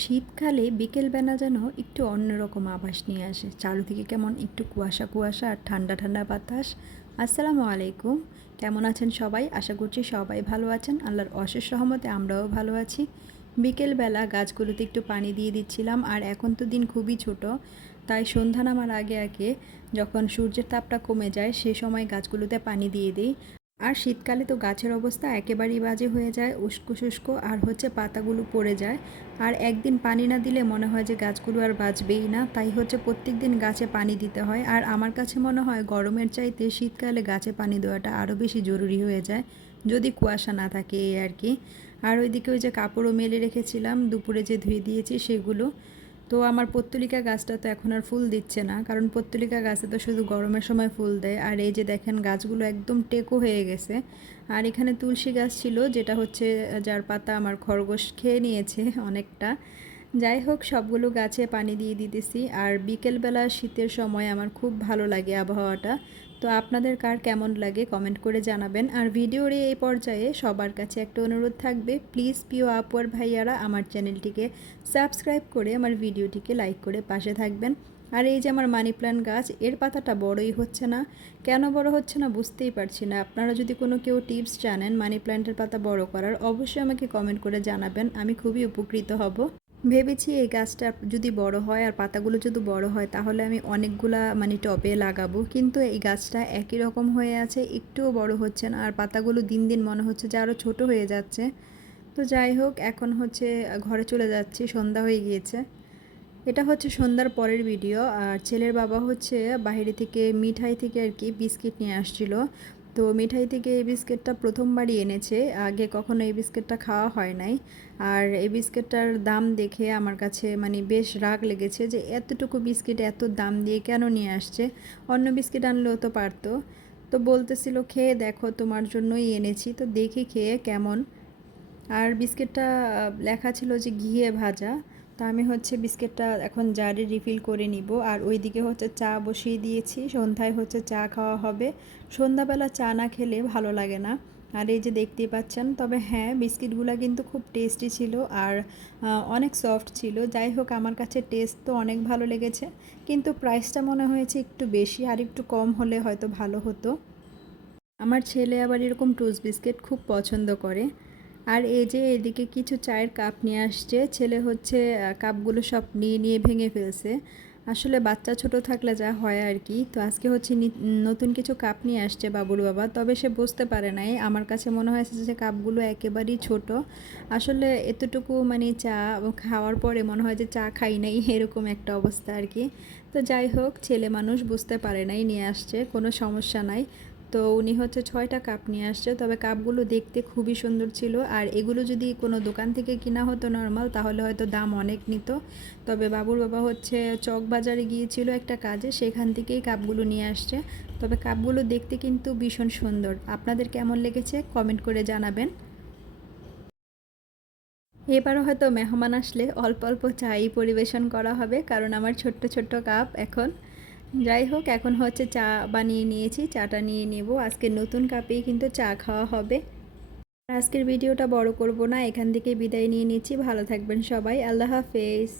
শীতকালে বিকেলবেলা যেন একটু অন্যরকম আভাস নিয়ে আসে। চারদিকে কেমন একটু কুয়াশা কুয়াশা আর ঠান্ডা ঠান্ডা বাতাস। আসসালামু আলাইকুম। কেমন আছেন সবাই? আশা করছি সবাই ভালো আছেন। আল্লাহর অশেষ সহমতে আমরাও ভালো আছি। বিকেলবেলা গাছগুলোতে একটু পানি দিয়ে দিচ্ছিলাম আর এখন তো দিন খুবই ছোট। তাই সন্ধ্যা নামার আগে আগে যখন সূর্যের তাপটা কমে যায় সে সময় গাছগুলোতে পানি দিয়ে দিই। আর শীতকালে তো গাছের অবস্থা একেবারেই বাজে হয়ে যায়, উস্কো শুষ্কো, আর হচ্ছে পাতাগুলো পড়ে যায়। আর একদিন পানি না দিলে মনে হয় যে গাছগুলো আর বাঁচবেই না, তাই হচ্ছে প্রত্যেক দিন গাছে পানি দিতে হয়। আর আমার কাছে মনে হয় গরমের চাইতে শীতকালে গাছে পানি দেওয়াটা আরও বেশি জরুরি হয়ে যায়, যদি কুয়াশা না থাকে এই আর কি। আর ওইদিকে ওই যে কাপড়ও মেলে রেখেছিলাম, দুপুরে যে ধুয়ে দিয়েছি সেগুলো। তো আমার পত্তলিকা গাছটা তো এখন আর ফুল দিচ্ছে না, কারণ পত্তলিকা গাছে তো শুধু গরমের সময় ফুল দেয়। আর এই যে দেখেন গাছগুলো একদম টেকো হয়ে গেছে। আর এখানে তুলসী গাছ ছিল, যেটা হচ্ছে, যার পাতা আমার খরগোশ খেয়ে নিয়েছে অনেকটা। যাই হোক, সবগুলো গাছে পানি দিয়ে দিতেছি। আর বিকেলবেলা শীতের সময় আমার খুব ভালো লাগে আবহাওয়াটা। তো আপনাদের কার কেমন লাগে কমেন্ট করে জানাবেন। আর ভিডিওর এই পর্যায়ে সবার কাছে একটা অনুরোধ থাকবে। প্লিজ প্রিয় আপুয়ার ভাইয়ারা, আমার চ্যানেলটিকে সাবস্ক্রাইব করে আমার ভিডিওটিকে লাইক করে পাশে থাকবেন। আর এই যে আমার মানি প্ল্যান্ট গাছ, এর পাতাটা বড়ই হচ্ছে না। কেন বড় হচ্ছে না বুঝতেই পারছি না। আপনারা যদি কোনো কেউ টিপস জানেন মানি প্ল্যান্টের পাতা বড় করার, অবশ্যই আমাকে কমেন্ট করে জানাবেন। আমি খুবই উপকৃত হব। ভেবেছি এই গাছটা যদি বড় হয় আর পাতাগুলো যদি বড় হয়, তাহলে আমি অনেকগুলা মানে টবে লাগাবো। কিন্তু এই গাছটা একই রকম হয়ে আছে, একটুও বড় হচ্ছে না। আর পাতাগুলো দিন দিন মনে হচ্ছে যে আরও ছোটো হয়ে যাচ্ছে। তো যাই হোক, এখন হচ্ছে ঘরে চলে যাচ্ছি, সন্ধ্যা হয়ে গিয়েছে। এটা হচ্ছে সন্ধ্যার পরের ভিডিও। আর ছেলের বাবা হচ্ছে বাইরে থেকে মিঠাই থেকে আর কি বিস্কিট নিয়ে আসছিল। তো মিঠাই থেকে এই বিস্কিটটা প্রথমবারই এনেছে। আগে কখনো এই বিস্কিটটা খাওয়া হয় নাই। আর এই বিস্কিটটার দাম দেখে আমার কাছে মানে বেশ রাগ লেগেছে যে এতটুকু বিস্কিট এত দাম দিয়ে কেন নিয়ে আসছে? অন্য বিস্কিট আনলেও তো পারতো। তো বলতেছিল, খেয়ে দেখো, তোমার জন্যই এনেছি। তো দেখি খেয়ে কেমন। আর বিস্কিটটা লেখা ছিল যে ঘিয়ে ভাজা। তা আমি হচ্ছে বিস্কিটটা এখন জারে রিফিল করে নিব। আর ওইদিকে হচ্ছে চা বসিয়ে দিয়েছি। সন্ধ্যায় হচ্ছে চা খাওয়া হবে। সন্ধ্যাবেলা চা না খেলে ভালো লাগে না। আর এই যে দেখতেই পাচ্ছেন, তবে হ্যাঁ বিস্কিটগুলো কিন্তু খুব টেস্টি ছিল আর অনেক সফট ছিল। যাই হোক, আমার কাছে টেস্ট তো অনেক ভালো লেগেছে। কিন্তু প্রাইসটা মনে হয়েছে একটু বেশি আর একটু কম হলে হয়তো ভালো হতো। আমার ছেলে আবার এরকম টোস্ট বিস্কিট খুব পছন্দ করে। আর এই যে এদিকে কিছু চায়ের কাপ নিয়ে আসছে, ছেলে হচ্ছে কাপগুলো সব নিয়ে নিয়ে ভেঙে ফেলছে। আসলে বাচ্চা ছোট থাকলে যা হয় আর কি। তো আজকে হচ্ছে নতুন কিছু কাপ নিয়ে আসছে বাবুর বাবা, তবে সে বুঝতে পারে নাই। আমার কাছে মনে হয়েছে যে কাপগুলো একেবারেই ছোট। আসলে এতটুকু মানে চা খাওয়ার পরে মনে হয় যে, চা খাই নাই, এরকম একটা অবস্থা আর কি। তো যাই হোক, ছেলে মানুষ বুঝতে পারে নাই, নিয়ে আসছে, কোনো সমস্যা নাই। তো উনি হচ্ছে ছয়টা কাপ নিয়ে আসছে। তবে কাপগুলো দেখতে খুবই সুন্দর ছিল। আর এগুলো যদি কোনো দোকান থেকে কিনা হতো নর্মাল তাহলে হয়তো দাম অনেক নিত। তবে বাবুর বাবা হচ্ছে চক বাজারে গিয়েছিল একটা কাজে, সেখান থেকেই কাপগুলো নিয়ে আসছে। তবে কাপগুলো দেখতে কিন্তু ভীষণ সুন্দর। আপনাদের কেমন লেগেছে? কমেন্ট করে জানাবেন। এবারও হয়তো মেহমান আসলে অল্প অল্প চাই পরিবেশন করা হবে, কারণ আমার ছোট্ট ছোট্ট কাপ এখন। যাই হোক, এখন হচ্ছে চা বানিয়ে নিয়েছি, চাটা নিয়ে নেব। আজকে নতুন কাপেই কিন্তু চা খাওয়া হবে। আজকের ভিডিওটা বড় করব না, এখান থেকে বিদায় নিয়ে নিচ্ছি। ভালো থাকবেন সবাই, আল্লাহ হাফেজ।